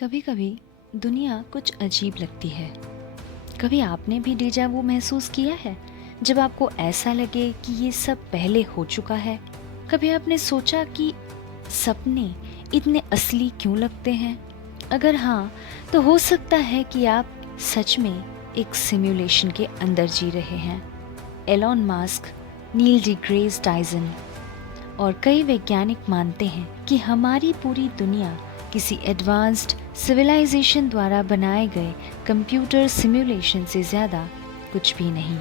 कभी कभी दुनिया कुछ अजीब लगती है। कभी आपने भी डेजा वू महसूस किया है, जब आपको ऐसा लगे कि ये सब पहले हो चुका है। कभी आपने सोचा कि सपने इतने असली क्यों लगते हैं। अगर हाँ, तो हो सकता है कि आप सच में एक सिमुलेशन के अंदर जी रहे हैं। एलॉन मस्क, नील डिग्रेस टाइसन और कई वैज्ञानिक मानते हैं कि हमारी पूरी दुनिया किसी एडवांस्ड सिविलाइजेशन द्वारा बनाए गए कंप्यूटर सिमुलेशन से ज़्यादा कुछ भी नहीं।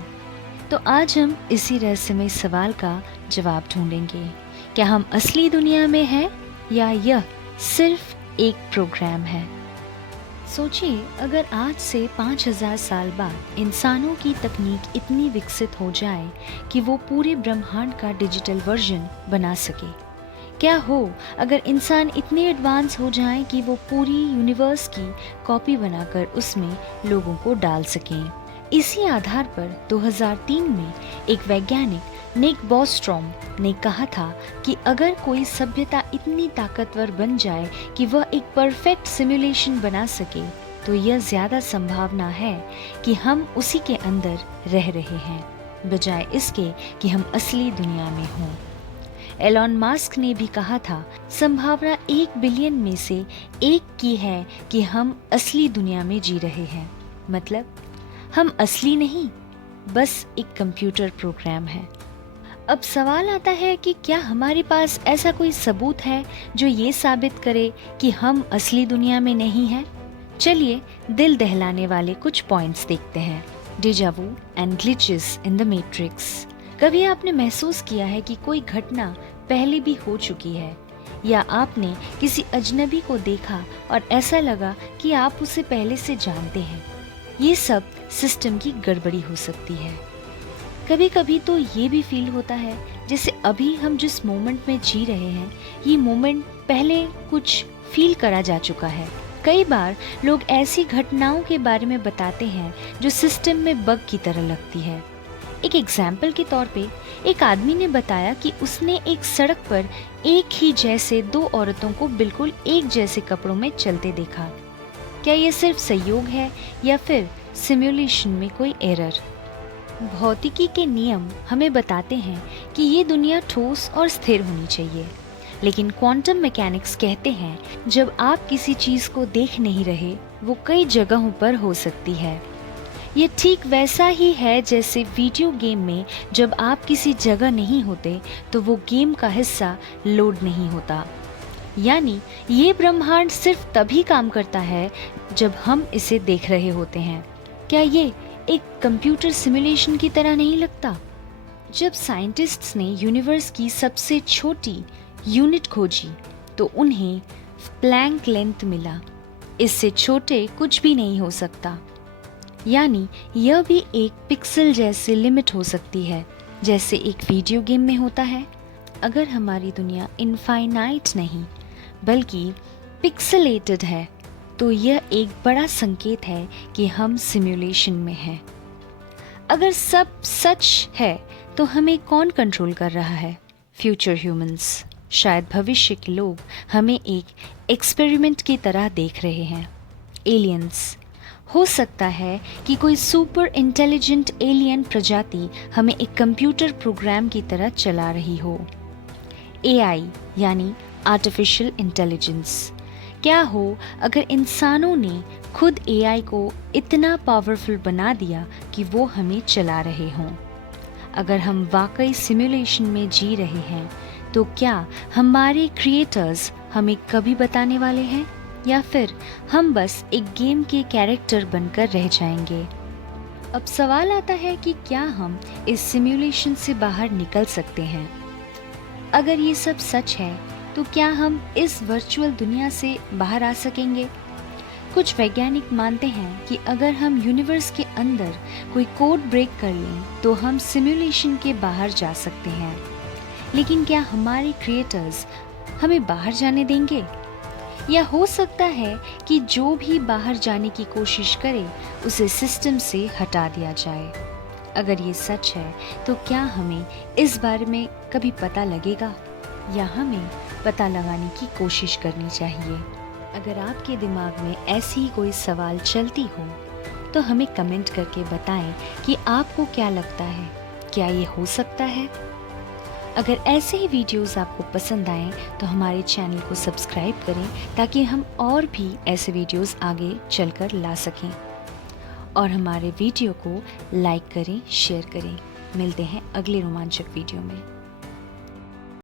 तो आज हम इसी रहस्यमय सवाल का जवाब ढूंढेंगे। क्या हम असली दुनिया में हैं या यह सिर्फ एक प्रोग्राम है? सोचिए, अगर आज से 5000 साल बाद इंसानों की तकनीक इतनी विकसित हो जाए कि वो पूरे ब्रह्मांड का डिजिटल वर्जन बना सके। क्या हो अगर इंसान इतने एडवांस हो जाएं कि वो पूरी यूनिवर्स की कॉपी बनाकर उसमें लोगों को डाल सकें। इसी आधार पर 2003 में एक वैज्ञानिक निक बॉस्ट्रॉम ने कहा था कि अगर कोई सभ्यता इतनी ताकतवर बन जाए कि वह एक परफेक्ट सिमुलेशन बना सके, तो यह ज्यादा संभावना है कि हम उसी के अंदर रह रहे हैं, बजाय इसके कि हम असली दुनिया में हों। एलॉन मस्क ने भी कहा था, संभावना 1 बिलियन में से एक की है कि हम असली दुनिया में जी रहे हैं। मतलब हम असली नहीं, बस एक कंप्यूटर प्रोग्राम है। अब सवाल आता है कि क्या हमारे पास ऐसा कोई सबूत है जो ये साबित करे कि हम असली दुनिया में नहीं हैं? चलिए दिल दहलाने वाले कुछ पॉइंट्स देखते हैं। Deja vu and glitches in the matrix. कभी आपने महसूस किया है कि कोई घटना पहले भी हो चुकी है, या आपने किसी अजनबी को देखा और ऐसा लगा कि आप उसे पहले से जानते हैं? ये सब सिस्टम की गड़बड़ी हो सकती है। कभी कभी तो ये भी फील होता है जैसे अभी हम जिस मोमेंट में जी रहे हैं, ये मोमेंट पहले कुछ फील करा जा चुका है। कई बार लोग ऐसी घटनाओं के बारे में बताते हैं जो सिस्टम में बग की तरह लगती है। एक एग्जाम्पल के तौर पे एक आदमी ने बताया कि उसने एक सड़क पर एक ही जैसे 2 औरतों को बिल्कुल एक जैसे कपड़ों में चलते देखा। क्या ये सिर्फ संयोग है या फिर सिमुलेशन में कोई एरर? भौतिकी के नियम हमें बताते हैं कि ये दुनिया ठोस और स्थिर होनी चाहिए, लेकिन क्वांटम मैकेनिक्स कहते हैं जब आप किसी चीज को देख नहीं रहे, वो कई जगहों पर हो सकती है। ये ठीक वैसा ही है जैसे वीडियो गेम में जब आप किसी जगह नहीं होते तो वो गेम का हिस्सा लोड नहीं होता। यानी ये ब्रह्मांड सिर्फ तभी काम करता है जब हम इसे देख रहे होते हैं। क्या ये एक कंप्यूटर सिमुलेशन की तरह नहीं लगता? जब साइंटिस्ट्स ने यूनिवर्स की सबसे छोटी यूनिट खोजी तो उन्हें प्लैंक लेंथ मिला। इससे छोटे कुछ भी नहीं हो सकता। यानी यह भी एक पिक्सल जैसी लिमिट हो सकती है, जैसे एक वीडियो गेम में होता है। अगर हमारी दुनिया इनफाइनाइट नहीं बल्कि पिक्सेलेटेड है, तो यह एक बड़ा संकेत है कि हम सिमुलेशन में हैं। अगर सब सच है तो हमें कौन कंट्रोल कर रहा है? Future humans. शायद भविष्य के लोग हमें एक एक्सपेरिमेंट की तरह देख रहे हैं। एलियंस। हो सकता है कि कोई सुपर इंटेलिजेंट एलियन प्रजाति हमें एक कंप्यूटर प्रोग्राम की तरह चला रही हो। एआई यानी आर्टिफिशियल इंटेलिजेंस। क्या हो अगर इंसानों ने खुद एआई को इतना पावरफुल बना दिया कि वो हमें चला रहे हों? अगर हम वाकई सिमुलेशन में जी रहे हैं, तो क्या हमारे क्रिएटर्स हमें कभी बताने वाले हैं, या फिर हम बस एक गेम के कैरेक्टर बनकर रह जाएंगे? अब सवाल आता है कि क्या हम इस सिमुलेशन से बाहर निकल सकते हैं? अगर ये सब सच है, तो क्या हम इस वर्चुअल दुनिया से बाहर आ सकेंगे? कुछ वैज्ञानिक मानते हैं कि अगर हम यूनिवर्स के अंदर कोई कोड ब्रेक कर लें तो हम सिमुलेशन के बाहर जा सकते हैं। लेकिन क्या हमारे क्रिएटर्स हमें बाहर जाने देंगे? या हो सकता है कि जो भी बाहर जाने की कोशिश करे उसे सिस्टम से हटा दिया जाए? अगर ये सच है, तो क्या हमें इस बारे में कभी पता लगेगा, या हमें पता लगाने की कोशिश करनी चाहिए? अगर आपके दिमाग में ऐसी ही कोई सवाल चलती हो तो हमें कमेंट करके बताएं कि आपको क्या लगता है, क्या ये हो सकता है। अगर ऐसे ही वीडियोस आपको पसंद आएं तो हमारे चैनल को सब्सक्राइब करें ताकि हम और भी ऐसे वीडियोस आगे चलकर ला सकें। और हमारे वीडियो को लाइक करें, शेयर करें। मिलते हैं अगले रोमांचक वीडियो में।